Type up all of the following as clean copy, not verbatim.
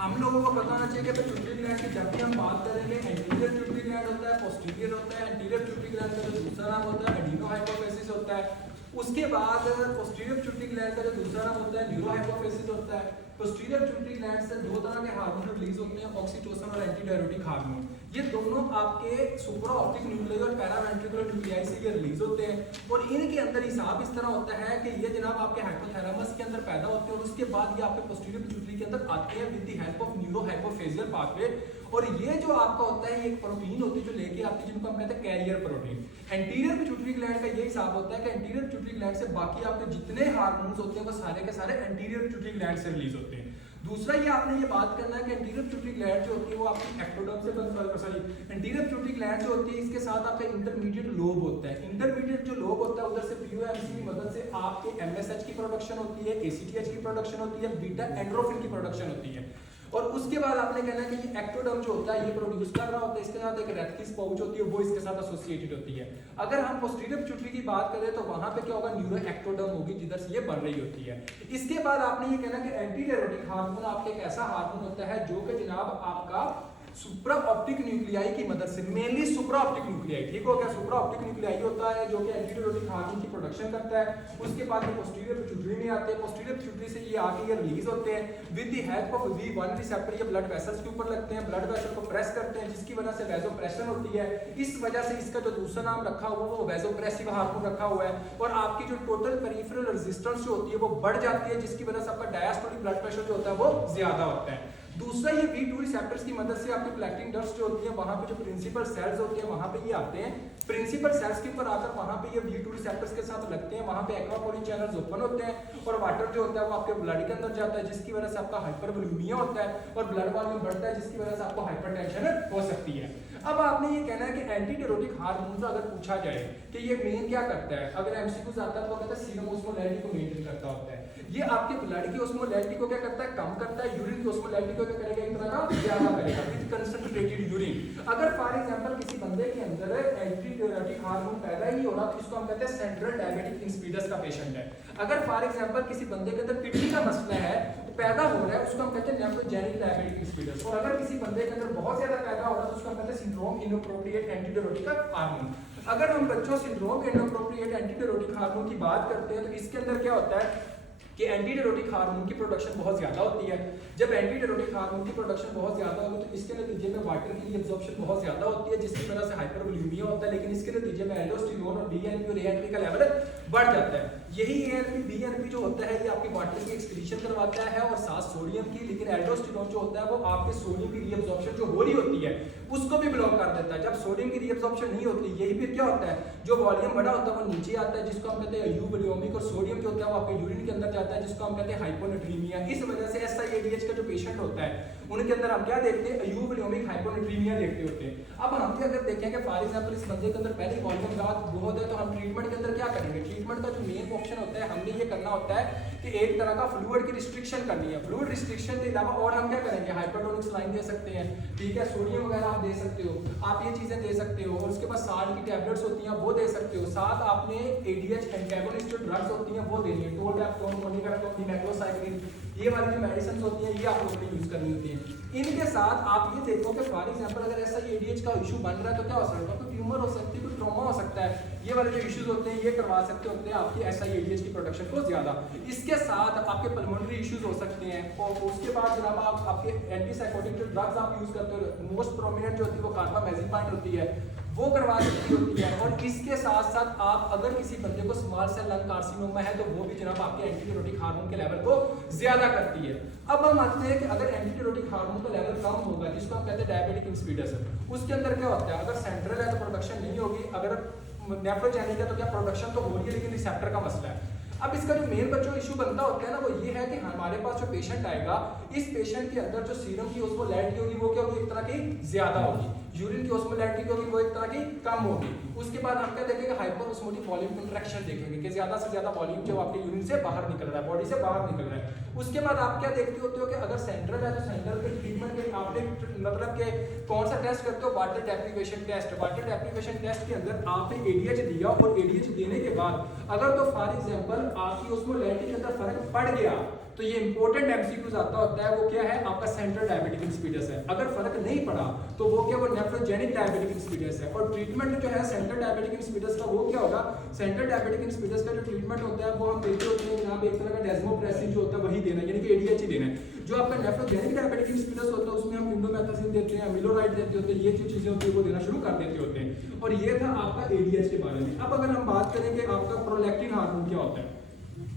हम लोगों को पता होना चाहिए कि पिट्यूटरी ग्लैंड की जब भी हम बात करेंगे एंटीरियर पिट्यूटरी ग्लैंड होता है, पोस्टीरियर होता है। एंटीरियर पिट्यूटरी ग्लैंड का जो दूसरा नाम होता है एडिनोहाइपोफिसिस होता है। उसके बाद पोस्टीरियर पिट्यूटरी ग्लैंड का जो दूसरा नाम होता है न्यूरोहाइपोफिसिस होता है। पोस्टीरियर पिट्यूटरी ग्लैंड से दो तरह के हार्मोन रिलीज होते हैं, ऑक्सीटोसिन और एंटीडायरेटिक हार्मोन। ये दोनों आपके सुप्राऑप्टिक न्यूक्लियाई और पैरावेंट्रिकुलर न्यूक्लियाई से ये रिलीज होते हैं और इनके अंदर हिसाब इस तरह होता है कि ये जनाब आपके हाइपोथैलेमस के अंदर पैदा होते हैं और उसके बाद ये आपके पोस्टीरियर पिट्यूटरी के अंदर आते हैं with the help of neurohypophyseal pathway. और ये जो आपका होता है ये एक प्रोटीन होती है जो लेके आती है जिनको हम कहते हैं carrier protein. Anterior pituitary gland का ये हिसाब होता है कि एंटीरियर पिट्यूटरी ग्लैंड से बाकी आपके जितने हार्मोन्स होते हैं वो सारे के सारे एंटीरियर पिट्यूटरी ग्लैंड से रिलीज होते हैं। दूसरा ये आपने ये बात करना है कि एंटीरियर पिट्यूटरी ग्लैंड जो होती है वो आपकी एक्टोडर्म से एंटीरियर पिट्यूटरी ग्लैंड जो होती है इसके साथ आपका इंटरमीडिएट लोब होता है। इंटरमीडिएट जो लोब होता है उधर से पीओएमसी की मदद से आपके एमएसएच की प्रोडक्शन होती है, एसीटीएच की प्रोडक्शन होती है, बीटा एंड्रोफिन की प्रोडक्शन होती है। और उसके बाद आपने कहना है कि ये एक्टोडर्म जो होता है ये प्रोड्यूस कर रहा होता है, इसके साथ एक रेथिस पाउच होती है वो इसके साथ एसोसिएटेड होती है। अगर हम पोस्टीरियर पिट्यूटरी की बात करें तो वहां पे क्या होगा, न्यूरो एक्टोडर्म होगी जिधर से ये बन रही होती है। इसके बाद आपने ये कहना कि एंटीडायरेटिक हार्मोन आपके एक ऐसा हार्मोन होता है जो कि जनाब आपका सुप्राऑप्टिक न्यूक्लियाई की मदद से, मेनली सुप्राऑप्टिक न्यूक्लियाई, ठीक हो गया, सुप्राऑप्टिक न्यूक्लियाई होता है जो कि एंटीडायरेटिक हार्मोन की प्रोडक्शन करता है। उसके बाद ये पोस्टीरियर पिट्यूटरी में आते हैं, पोस्टीरियर पिट्यूटरी से ये आके ये रिलीज होते हैं with the help of V1 receptor. ये ब्लड वेसल्स के ऊपर लगते हैं, ब्लड वेसल को प्रेस करते हैं जिसकी वजह से वैसोप्रेशन होती है। इस वजह से इसका जो दूसरा नाम रखा हुआ वो वैसोप्रेसिव हार्मोन रखा हुआ है और आपकी जो टोटल पेरिफेरल रेजिस्टेंस जो होती है वो बढ़ जाती है जिसकी वजह से आपका डायस्टोलिक ब्लड प्रेशर जो होता है वो ज्यादा होता है। दूसरा ये V2 रिसेप्टर्स की मदद से आपकी कलेक्टिंग डस्ट जो होती है वहां पे जो प्रिंसिपल सेल्स होते हैं वहां पे ये आते हैं। प्रिंसिपल सेल्स के ऊपर आकर वहां पे ये V2 रिसेप्टर्स के साथ लगते हैं, वहां पे एक्वापोरिन चैनल्स ओपन होते हैं और वाटर जो होता है वो आपके ब्लड के अंदर जाता है जिसकी वजह से आपका हाइपरवोल्यूमिया होता है और ब्लड वॉल्यूम बढ़ता है जिसकी वजह से आपको हाइपरटेंशन हो सकती है। अब आपने ये कहना है कि एंटीडायरेटिक हार्मोन अगर पूछा जाए कि ये मेन क्या करता है, अगर एमसीक्यूज आता है तो कहता है सीरम ऑस्मोलैरिटी को मेंटेन करता होता है। ये आपके ब्लड की ऑस्मोलैरिटी को क्या करता है, कम करता है। यूरिन की ऑस्मोलैरिटी को क्या करेगा, एक तरह का ज्यादा करेगा विद कंसंट्रेटेड यूरिन। अगर फॉर एग्जांपल किसी बंदे के अंदर एंटीडायरेटिक हार्मोन पैदा ही हो रहा तो इसको हम कहते हैं सेंट्रल डायबिटिक इंसिपिडस का पेशेंट है। अगर फॉर एग्जांपल किसी बंदे के अंदर किडनी का मसला है तो पैदा हो रहा है उसको हम कहते हैं नेफ्रोजेनिक डायबिटिक इंसिपिडस। और अगर किसी बंदे के अंदर बहुत ज्यादा पैदा हो रहा है तो उसको हम कहते हैं सिंड्रोम इनअप्रोप्रिएट एंटीडायरेटिक हार्मोन। अगर हम बच्चों सिंड्रोम इनअप्रोप्रिएट एंटीडायरेटिक हार्मोन की बात करते हैं तो इसके अंदर क्या होता है कि एंटीडायरेटिक हार्मोन की प्रोडक्शन बहुत ज्यादा होती है। जब एंटीडायरेटिक हार्मोन की प्रोडक्शन बहुत ज्यादा होगी तो इसके नतीजे में वाटर की एब्जॉर्प्शन बहुत ज्यादा होती है जिसकी वजह से हाइपरवोल्यूमिया होता है, लेकिन इसके नतीजे में एल्डोस्टेरोन और बीएनपी और एएनपी का लेवल बढ़ जाता है। यही एएनपी बीएनपी जो होता है ये आपकी वाटर की एक्सक्रीशन करवाता है और साथ सोडियम की, लेकिन एल्डोस्टेरोन जो होता है वो आपके सोडियम की रीअब्जॉर्प्शन जो हो रही होती है उसको भी ब्लॉक कर देता है। जब सोडियम की रीअब्जॉर्प्शन नहीं होती यही फिर क्या होता है, जो वॉल्यूम बड़ा होता है वो नीचे आता है जिसको हम कहते हैं यूवोलियोमिक, और सोडियम जो होता है वो आपके यूरिन के अंदर जाता है जिसको हम कहते हैं हाइपोनेट्रीमिया। इस वजह से एसआईएडीएच का जो पेशेंट होता है उनके अंदर हम क्या देखते हैं, यूवोलियोमिक हाइपोनेट्रीमिया देखते होते हैं। अब हम भी अगर देखें कि फॉर एग्जांपल इस बंदे के अंदर पहले वॉल्यूम बहुत है तो हम ट्रीटमेंट के अंदर क्या करेंगे, ट्रीटमेंट का जो मेन ऑप्शन होता है हमने ये करना होता है कि एक तरह का फ्लूइड की रिस्ट्रिक्शन करनी है। फ्लूइड रिस्ट्रिक्शन के अलावा और हम क्या करेंगे, हाइपरटोनिक सलाइन दे सकते हैं, ठीक है, सोडियम वगैरह आप दे सकते हो, आप ये चीजें दे सकते हो। और उसके बाद साल्ट की टैबलेट्स होती हैं वो दे सकते हो। साथ आपने एडीएच एंटागोनिस्ट जो ड्रग्स होती हैं वो देनी है, टोलडेप्टोन, मोनिग्राप्टोन, डिमेक्लोसाइक्लिन, ये वाली जो मेडिसिन होती हैं ये आप लोगों ने यूज करनी होती है। इनके साथ आप ये देखो कि फॉर एग्जांपल अगर ऐसा एडीएच का इशू बन रहा है तो क्या हो सकता है, कोई ट्यूमर हो सकती है, कोई ट्रॉमा हो सकता है, ये वाले जो इश्यूज होते हैं ये करवा सकते होते हैं आपकी एसआईएडीएच की प्रोडक्शन को ज्यादा। इसके साथ आपके पल्मोनरी इश्यूज हो सकते हैं और उसके बाद जनाब आप आपके एंटीसाइकोटिक जो ड्रग्स आप यूज करते हो, मोस्ट प्रोमिनेंट जो होती है वो कार्बामेजिपाइन होती है, वो करवा सकती होती है। और इसके साथ साथ आप अगर किसी बंदे को स्मॉल सेल लंग कार्सिनोमा है तो वो भी जनाब आपके एंटीडायरेटिक हार्मोन के लेवल को ज्यादा करती है। अब हम आते हैं कि अगर एंटीडायरेटिक हार्मोन का लेवल कम होगा जिसको हम कहते हैं डायबिटिक इंसिपिडस, उसके अंदर क्या होता है, अगर सेंट्रल है तो प्रोडक्शन नहीं होगी, अगर नेफ्रोजेनिक है तो क्या प्रोडक्शन तो हो रही है लेकिन रिसेप्टर का मसला है। अब इसका जो मेन बच्चों इशू बनता होता है ना वो ये है कि हमारे पास जो पेशेंट आएगा इस पेशेंट के अंदर जो सीरम की ऑस्मोलैरिटी होगी वो क्या होगी, एक तरह की ज्यादा होगी, यूरिन की ऑस्मोलैरिटी होगी वो एक तरह की कम होगी। उसके बाद हम क्या देखेंगे, हाइपरओस्मोटिक वॉल्यूम कंट्रैक्शन देखेंगे कि ज्यादा से ज्यादा वॉल्यूम जो आपके यूरिन से बाहर निकल रहा है, बॉडी से बाहर निकल रहा है। उसके बाद आप क्या देखते होते हो कि अगर सेंट्रल है तो सेंट्रल के ट्रीटमेंट के आपने मतलब के कौन सा टेस्ट करते हो, water deprivation test. Water deprivation test के अंदर आपने एडीएच दिया और एडीएच देने के बाद अगर तो फॉर एग्जांपल आपकी ऑस्मोलैरिटी के अंदर फर्क पड़ गया तो ये इंपॉर्टेंट एमसीक्यूज आता होता है, वो क्या है आपका सेंट्रल डायबिटिक इंसिपिडस है। अगर फर्क नहीं पड़ा तो वो क्या, वो नेफ्रोजेनिक डायबिटिक इंसिपिडस है। और ट्रीटमेंट जो है सेंट्रल डायबिटिक इंसिपिडस का वो क्या होगा, सेंट्रल डायबिटिक इंसिपिडस का जो ट्रीटमेंट होता है वो हम देते होते हैं जनाब एक तरह का डेस्मोप्रेसिन जो होता है वही देना, यानी कि एडीएच ही देना है। जो आपका नेफ्रोजेनिक डायबिटिक इंसिपिडस होता है उसमें हम इंडोमेथासिन देते हैं, अमीलोराइड देते होते हैं, ये जो चीजें होती है वो देना शुरू कर देते होते हैं। और ये था आपका एडीएच के बारे में। अब अगर हम बात करेंगे आपका प्रोलैक्टिन हार्मोन क्या होता है,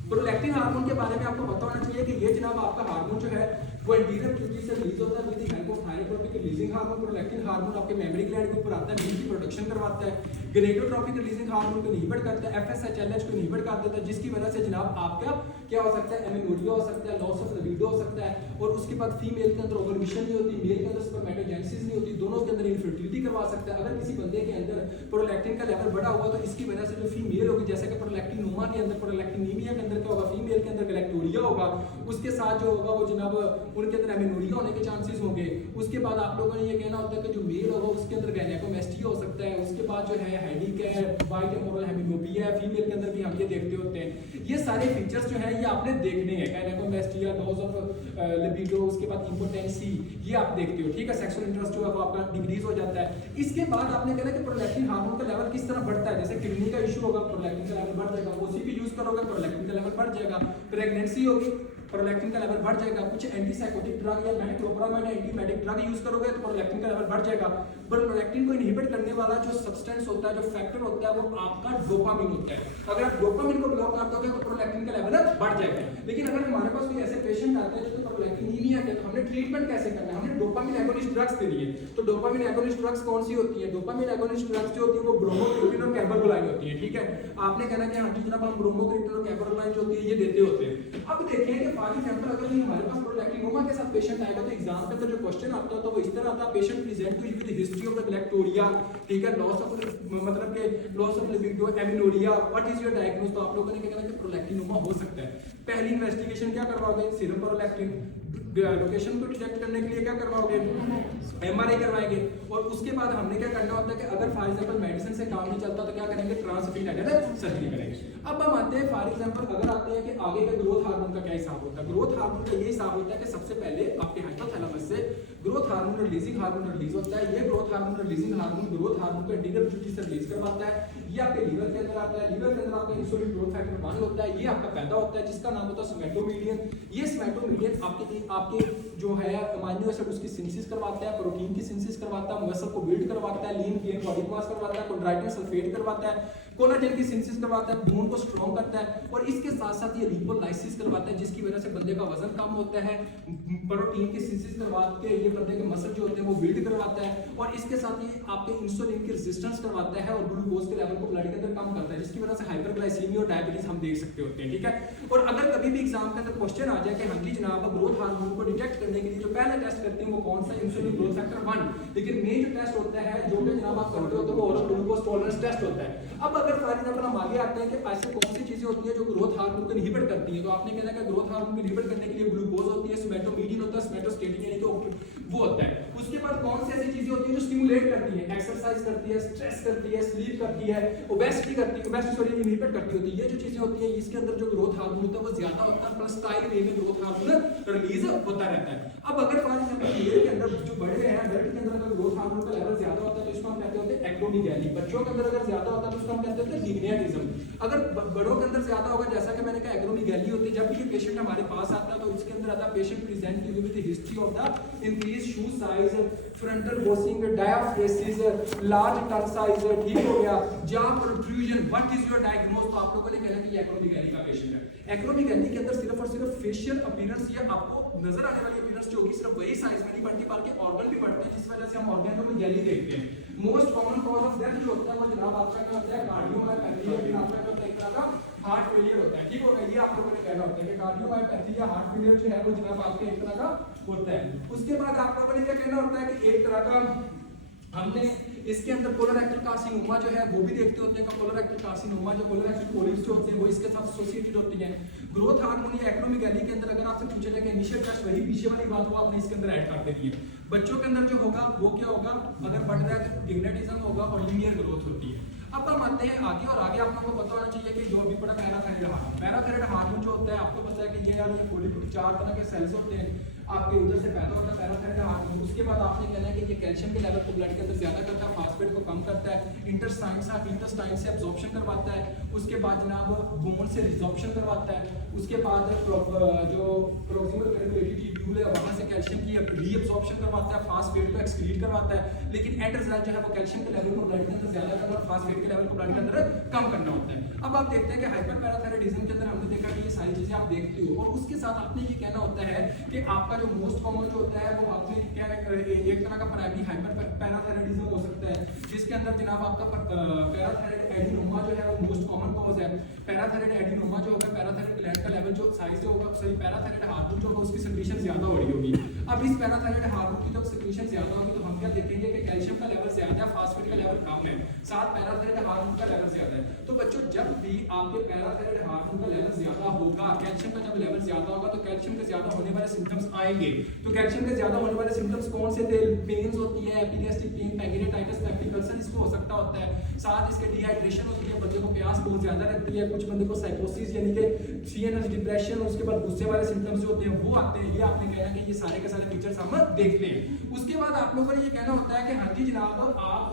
प्रोलैक्टिन हार्मोन के बारे में आपको पता होना चाहिए कि ये जनाब आपका हार्मोन जो है वो एंटीरियर पिट्यूटरी से रिलीज होता है with the help of thyrotropic releasing hormone. Prolactin hormone आपके मेमोरी ग्लैंड के ऊपर आता है, मीट की प्रोडक्शन करवाता है। गनेटोट्रोपिक रिलीजिंग हार्मोन को इनहिबिट करता है, एफएसएचएलएच को इनहिबिट कर देता है, जिसकी वजह से जनाब आपका क्या हो सकता है, एमेनोरिया हो सकता है, लॉस ऑफ लिबिडो हो सकता है। और उसके बाद फीमेल के अंदर ओवुलेशन नहीं होती, मेल के अंदर स्पर्मेटोजेनेसिस नहीं होती, दोनों के अंदर इनफर्टिलिटी करवा सकता है। अगर किसी बंदे के अंदर प्रोलैक्टिन का लेवल बढ़ा हुआ तो इसकी वजह से जो फीमेल होगी, जैसे कि प्रोलैक्टिनोमा के अंदर, प्रोलैक्टिनीमिया के अंदर क्या होगा, फीमेल के अंदर गैलेक्टोरिया होगा, उसके साथ जो होगा वो जनाब उनके अंदर एमेनोरिया होने के चांसेस होंगे। उसके बाद आप लोगों ने ये कहना होता है कि जो मेल होगा उसके अंदर गायनेकोमेस्टिया हो सकता है। उसके बाद जो है हेडिक है, बाइटेम्पोरल हेमिनोपिया है, फीमेल के अंदर भी हम ये देखते होते हैं। ये सारे फीचर्स जो है ये आपने देखने हैं, गायनेकोमेस्टिया, लॉस ऑफ लिबिडो, उसके बाद इंपोटेंसी, ये आप देखते हो, ठीक है। सेक्सुअल इंटरेस्ट जो है वो आपका डिक्रीज हो जाता है। इसके बाद आपने कहना कि प्रोलैक्टिन हार्मोन का लेवल किस तरह बढ़ता है, जैसे किडनी का इशू होगा प्रोलैक्टिन का लेवल बढ़ जाएगा, ओसीपी यूज करोगे प्रोलैक्टिन का लेवल बढ़ जाएगा, प्रेगनेंसी होगी प्रोलैक्टिन का लेवल बढ़ जाएगा, कुछ एंटीसाइकोटिक ड्रग या मैनिक्लोप्रामाइड एंटीमेटिक ड्रग यूज करोगे तो प्रोलैक्टिन का लेवल बढ़ जाएगा। पर प्रोलैक्टिन को इनहिबिट करने वाला जो सब्सटेंस होता है, जो फैक्टर होता है, वो आपका डोपामिन होता है। अगर आप डोपामिन को ब्लॉक कर दोगे तो प्रोलैक्टिन का लेवल बढ़ जाएगा। लेकिन अगर हमारे पास कोई ऐसे पेशेंट आते हैं जो प्रोलैक्टिनीमिया के, तो हमने ट्रीटमेंट कैसे करना है, हमने डोपामिन एगोनिस्ट ड्रग्स देनी है। तो डोपामिन एगोनिस्ट ड्रग्स कौन सी होती है, डोपामिन एगोनिस्ट ड्रग्स जो होती है वो ब्रोमोक्रिप्टिन और कैबरगोलाइन होती है, ठीक है। आपने कहना कि हाँ जी जनाब हम ब्रोमोक्रिप्टिन और कैबरगोलाइन जो होती है ये देते होते हैं। अब देखिए कि फॉर एग्जांपल अगर हमारे पास प्रोलैक्टिनोमा के साथ पेशेंट आएगा तो एग्जाम के अंदर जो क्वेश्चन आता है तो वो इस तरह आता है, patient present to you with history of the galactorrhoea, ठीक है, लॉस ऑफ मतलब के loss of libido, amenorrhoea, what is your diagnosis. तो आप लोगों ने क्या कहना कि प्रोलैक्टिनोमा हो सकता है। पहली इन्वेस्टिगेशन क्या करवाओगे, सीरम प्रोलैक्टिन, लोकेशन को डिटेक्ट करने के लिए क्या करवाओगे, एमआरआई करवाएंगे। और उसके बाद हमने क्या करना होता है कि अगर फॉर एग्जांपल मेडिसिन से काम नहीं चलता तो क्या करेंगे, ट्रांसफिनाइड सर्जरी करेंगे। अब हम आते हैं फॉर एग्जांपल अगर आते हैं कि आगे का ग्रोथ हार्मोन का क्या हिसाब होता है। ग्रोथ हार्मोन का ये हिसाब होता है कि सबसे पहले आपके हाइपोथैलेमस से growth hormone releasing hormone release होता है। ये growth hormone releasing hormone growth hormone को एंटीरियर पिट्यूटरी से रिलीज करवाता है। ये आपके लीवर के अंदर आता है, लीवर के अंदर आपका इंसुलिन ग्रोथ फैक्टर 1 होता है, ये आपका पैदा होता है जिसका नाम होता है सोमेटोमीडियन। ये सोमेटोमीडियन आपके जो है अमीनो एसिड उसकी सिंथेसिस करवाता है, प्रोटीन की सिंथेसिस करवाता है, मसल को बिल्ड करवाता है, लीन गेन बॉडी मास करवाता है, कोलाजन सल्फेट करवाता है, कोलाजन की सिंथेसिस करवाता है, बोन को स्ट्रॉन्ग करता है। और इसके साथ साथ ये लिपोलाइसिस करवाता है जिसकी वजह से बंदे का वजन कम होता है। प्रोटीन की सिंथेसिस करवा के ये बंदे के मसल जो होते हैं वो बिल्ड करवाता है। और इसके साथ ये आपके इंसुलिन की रेजिस्टेंस करवाता है और ग्लूकोज के लेवल को ब्लड के अंदर कम करता है जिसकी वजह से हाइपरग्लाइसीमिया और डायबिटीज हम देख सकते होते हैं, ठीक है। और अगर कभी भी एग्जाम के अंदर क्वेश्चन आ जाए कि हाँ जी जनाब ग्रोथ हार्मोन को डिटेक्ट करने के लिए जो पहले टेस्ट करते हैं वो कौन सा, इंसुलिन ग्रोथ फैक्टर 1, लेकिन मेन जो टेस्ट होता है जो कि जनाब आप करते हो तो वो ओरल ग्लूकोज टॉलरेंस टेस्ट होता है। अब अगर फॉर एग्जांपल हम आगे आते हैं कि ऐसे कौन सी चीजें होती है जो ग्रोथ हार्मोन को इनहिबिट करती है, तो आपने कहना है कि ग्रोथ हार्मोन को इनहिबिट करने के लिए ग्लूकोज होती है, सोमेटोमीडियन होता है, सोमेटोस्टेटिन यानी कि वो होता है। उसके बाद कौन सी ऐसी चीजें होती है जो स्टिमुलेट करती है, एक्सरसाइज करती है, स्ट्रेस करती है, स्लीप करती है, ओबेसिटी करती है, ओबेसिटी सॉरी इनहिबिट करती होती है। ये जो चीजें होती है इसके अंदर जो ग्रोथ हार्मोन होता है वो ज्यादा होता है, प्लस टाइम वे में ग्रोथ हार्मोन रिलीज होता रहता है। अब अगर फॉर एग्जांपल मेल के अंदर जो बड़े हैं अडल्ट के अंदर अगर ग्रोथ हार्मोन का लेवल ज्यादा होता है तो इसको हम कहते होते हैं एक्रोमीगैली। बच्चों के अंदर अगर ज्यादा होता है तो उसको हम कहते होते हैं लिग्नियाटिज्म। अगर बड़ों के अंदर ज्यादा होगा जैसा कि मैंने कहा एक्रोमीगैली होती है। जब भी ये पेशेंट हमारे पास आता है तो इसके अंदर आता है patient present with the history of the increase shoe size, frontal bossing, diaphoresis, large tongue size, ठीक हो गया, jaw protrusion, what is your diagnosis. तो आप लोगों ने कहना कि एक्रोमीगैली का पेशेंट है। एक्रोमीगैली के अंदर सिर्फ और सिर्फ फेशियल अपीयरेंस या आपको नजर आने वाली अपीयरेंस जो होगी सिर्फ वही साइज में नहीं बढ़ती बल्कि ऑर्गन भी बढ़ते हैं जिस वजह से हम ऑर्गेनोमीगैली देखते हैं। Most common cause of death जो होता है वो जनाब आपका क्या होता है, कार्डियोमायोपैथी या फिर आपका क्या होता है एक तरह का हार्ट फेलियर होता है, ठीक होगा। ये आप लोगों ने कहना होता है कि कार्डियोमायोपैथी या हार्ट फेलियर जो है वो जनाब आपके एक तरह का होता है। उसके बाद आप लोगों ने क्या कहना होता है कि एक तरह का हमने इसके अंदर कोलोरेक्टल कार्सिनोमा जो है वो भी देखते होते हैं कि कोलोरेक्टल कार्सिनोमा जो कोलोरेक्टल पोलिप्स जो होते हैं वो इसके साथ एसोसिएटेड होती हैं। ग्रोथ हार्मोन या एक्रोमीगैली के अंदर अगर आपसे पूछा जाए कि इनिशियल टेस्ट वही पीछे वाली बात वो आपने इसके अंदर ऐड कर देनी है। बच्चों के अंदर जो होगा वो क्या होगा, अगर बढ़ रहा है तो डिग्नेटिज्म होगा और लीनियर ग्रोथ होती है। अब हम आते हैं आगे, और आगे आप लोगों को पता होना चाहिए कि जो अभी पड़ा पैराथायराइड हार्मोन जो होता है, आपको पता है कि ये यार ये फॉलिकल 4 तरह के सेल्स होते हैं आपके उधर से पैदा होता है पैराथायराइड हार्मोन। उसके बाद आपने कहना है कि ये कैल्शियम के लेवल को ब्लड के अंदर ज्यादा करता है, फास्फेट को कम करता है, इंटेस्टाइन से एब्जॉर्प्शन करवाता है, उसके बाद जनाब बोन से रिजॉर्प्शन करवाता है, उसके बाद जो प्रोक्सिमल कैपिलरी ट्यूब्यूल है वहां से कैल्शियम की रीअब्जॉर्प्शन करवाता है, फास्फेट को एक्सक्रीट करवाता है। लेकिन एंड रिजल्ट जो है वो कैल्शियम के लेवल को ब्लड के अंदर ज्यादा करना और फास्फेट के लेवल को ब्लड के अंदर कम करना होता है। अब आप देखते हैं कि हाइपर पैराथायराइडिज्म के अंदर हमने देखा कि ये सारी चीजें आप देखते हो, और उसके साथ आपने ये कहना होता है कि आपका जो मोस्ट कॉमन जो होता है वो आपने क्या एक तरह का प्राइमरी हाइपर पैराथायराइडिज्म हो सकता है, जिसके अंदर जनाब आपका पैराथायराइड एडिनोमा जो है वो मोस्ट कॉमन कॉज है। पैराथायराइड एडिनोमा जो होगा, पैराथायराइड ग्लैंड का लेवल जो साइज जो होगा, सॉरी पैराथायराइड हार्मोन जो होगा उसकी सिक्रीशन ज्यादा हो रही होगी। अब इस पैराथायराइड हार्मोन की जब सिक्रीशन ज्यादा होगी तो हम क्या देखेंगे कि कैल्शियम का लेवल ज्यादा है, फास्फेट का लेवल कम है, साथ पैराथायराइड हार्मोन का लेवल ज्यादा है। तो बच्चों जब भी आपके पैराथायराइड हार्मोन का लेवल ज्यादा होगा, कैल्शियम का जब लेवल ज्यादा होगा, तो कैल्शियम के ज्यादा होने वाले सिम्टम्स आएंगे। तो कैल्शियम के ज्यादा होने वाले सिम्टम्स कौन से थे? पेन्स होती है, epigastric pain, pancreatitis, peptic ulcer इसको हो सकता होता है, साथ इसके डिहाइड्रेशन होती है, बंदे को प्यास बहुत ज्यादा लगती है, कुछ बंदे को साइकोसिस यानी कि सीएनएस डिप्रेशन, उसके बाद गुस्से वाले सिम्टम्स जो होते हैं वो आते हैं। ये आपने कहना कि ये सारे के सारे फीचर्स हम देखते हैं। उसके बाद आप लोगों ने ये कहना होता है कि हाँ जी जनाब आप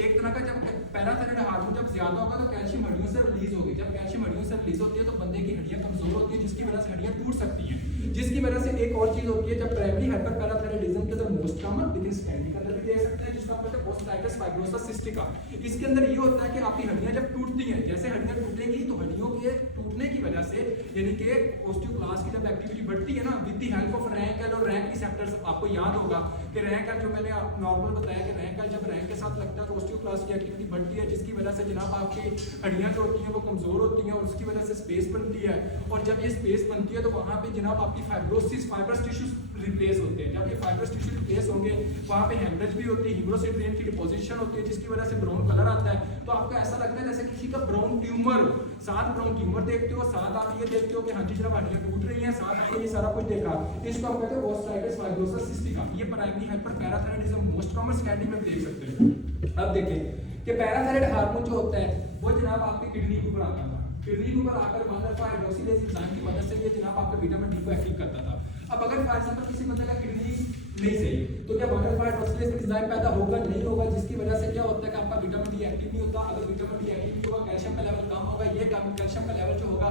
एक तरह का जब पैराथायराइड हार्मोन जब ज्यादा होगा तो कैल्शियम हड्डियों से रिलीज होगी। जब कैल्शियम हड्डियों से रिलीज होती है तो बंदे की हड्डियां कमजोर होती है, जिसकी वजह से हड्डियां टूट सकती हैं। जिसकी वजह से एक और चीज होती है, जब प्राइमरी हाइपर पैराथायराइडिज्म के अंदर मोस्ट कॉमन लेकिन स्कैनिंग के अंदर भी देख सकते हैं, जिसका मतलब है पोस्टाइटिस फाइब्रोसिस सिस्टिका। इसके अंदर ये होता है कि आपकी हड्डियां जब टूटती हैं, जैसे हड्डियां टूटेंगी तो हड्डियों के टूटने की वजह से यानी कि ऑस्टियोक्लास्ट की जब एक्टिविटी बढ़ती है ना विद द हेल्प ऑफ रैंकल और रैंक रिसेप्टर्स, आपको याद होगा कि रैंकल जो मैंने नॉर्मल बताया कि रैंकल जब रैंक के साथ लगता है तो ऑस्टियोक्लास्ट की एक्टिविटी बढ़ती है, जिसकी वजह से जनाब आपकी हड्डियां जो होती हैं वो कमजोर होती हैं और उसकी वजह से स्पेस बनती है। और जब ये स्पेस बनती है तो वहां पे जनाब आपकी फाइब्रोसिस फाइब्रस टिश्यूज रिप्लेस होते हैं। जब ये फाइब्रस टिश्यू रिप्लेस होंगे वहां पे हेमरेज भी होती है, हिमोसिट्रियन की डिपोजिशन होती है, जिसकी वजह से ब्राउन कलर आता है। तो आपको ऐसा लगता है जैसे किसी का ब्राउन ट्यूमर हो, साथ ब्राउन ट्यूमर देखते हो, साथ आप ये देखते हो कि हाँ जी जनाब हड्डियां टूट रही हैं, साथ आपने ये सारा कुछ देखा, इसको हम कहते हैं पोस्टाइटिस फाइब्रोसिस सिस्टिका। ये primary hyper parathyroidism most common scanning में देख सकते हैं। अब देखें कि पैराथायराइड हार्मोन जो होता है वो जनाब आपकी किडनी के ऊपर आता था, किडनी के ऊपर आकर मानव हाइड्रोक्सिलेज एंजाइम की मदद से ये जनाब आपका विटामिन डी को एक्टिव करता था। अब अगर फॉर एग्जांपल किसी बंदे का किडनी नहीं सही तो क्या वाटर हाइड्रोक्सिलेज एंजाइम पैदा होगा? नहीं होगा, जिसकी वजह से क्या होता है कि आपका विटामिन डी एक्टिव नहीं होता। अगर विटामिन डी एक्टिव नहीं होगा, कैल्शियम का लेवल कम होगा, ये कैल्शियम का लेवल जो होगा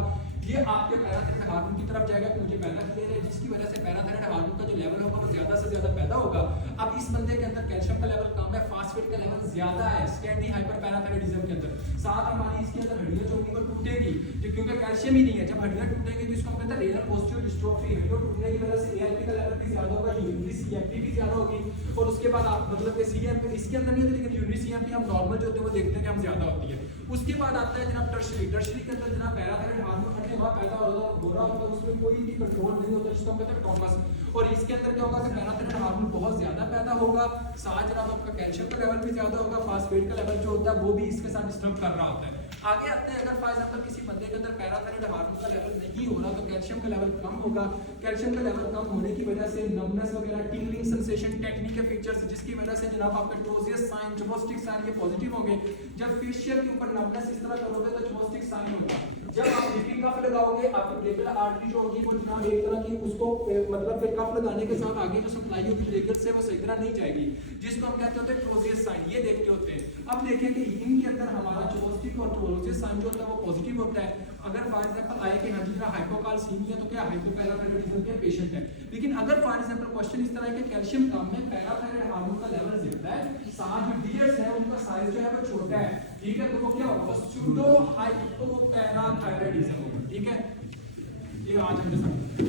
ये आपके पैराथायराइड हार्मोन की तरफ जाएगा कि मुझे पैदा किया है, जिसकी वजह से पैराथायराइड हार्मोन का जो लेवल होगा वो ज्यादा से ज्यादा पैदा होगा। अब इस बंदे के अंदर कैल्शियम का लेवल कम है, फास्फेट का लेवल ज्यादा है स्कैंडी हाइपर पैराथायराइडिज्म के अंदर, साथ हमारी इसके अंदर हड्डियां जो होंगी वो टूटेगी क्योंकि कैल्शियम ही नहीं है। जब हड्डियां टूटेंगी तो इसको हम कहते हैं रेनल ऑस्टियोडिस्ट्रोफी। हड्डियां टूटने की वजह से एएलपी का लेवल भी ज्यादा होगा, यूरिनरी सीएमपी भी ज्यादा होगी, और उसके बाद आप मतलब कि सीएमपी इसके अंदर नहीं होती लेकिन यूरिनरी सीएमपी हम नॉर्मल जो होते हैं वो देखते हैं कि हम ज्यादा होती है। उसके बाद आता है जनाब टर्शरी। टर्शरी के अंदर जनाब पैराथायराइड हार्मोन हटने वहां पैदा हो रहा होता है, उसमें कोई भी कंट्रोल नहीं होता, जिसको हम कहते हैं टॉमस। और इसके अंदर क्या होगा कि पैराथायराइड हार्मोन बहुत ज्यादा पैदा होगा, साथ जनाब आपका कैल्शियम का लेवल भी ज्यादा होगा, फास्फेट का लेवल जो होता है वो भी इसके साथ डिस्टर्ब कर रहा होता है। आगे आते हैं, अगर फॉर एग्जांपल किसी बंदे के अंदर पैराथायराइड हार्मोन का लेवल नहीं हो रहा तो कैल्शियम का लेवल कम होगा। कैल्शियम का लेवल कम होने की वजह से नमनेस वगैरह, टिंगलिंग सेंसेशन, टेक्निक के फीचर्स, जिसकी वजह से जनाब आपका ट्रोजियस साइन, जोस्टिक साइन ये पॉजिटिव होंगे। जब फेशियल के ऊपर नमनेस इस तरह करोगे तो जोस्टिक साइन होगा। जब आप लिपी कफ लगाओगे आपकी ब्रेकियल आर्टरी जो होगी वो जनाब एक तरह की उसको मतलब फिर कफ लगाने के साथ आगे जो सप्लाई होगी ब्रेकियल से वो सही तरह नहीं जाएगी, जिसको हम कहते होते हैं ट्रोजियस साइन, ये देखते होते हैं। अब देखें कि इनके अंदर हमारा जोस्टिक और ट्रोजियस साइन जो होता है वो पॉजिटिव होता है। अगर फॉर एग्जांपल आए कि हाँ जी हाइपोकाल्सीमिया तो क्या हाइपोपैराथायराइडिज्म के पेशेंट है, लेकिन अगर फॉर एग्जांपल क्वेश्चन इस तरह है कि कैल्शियम कम है, पैराथायराइड हार्मोन का लेवल ज्यादा है, साथ जो डियर्स है उनका साइज जो है वो छोटा है, ठीक है, तो वो क्या होगा? सूडो हाइपोपैराथायराइडिज्म होगा, ठीक है। ये आज हमने समझा।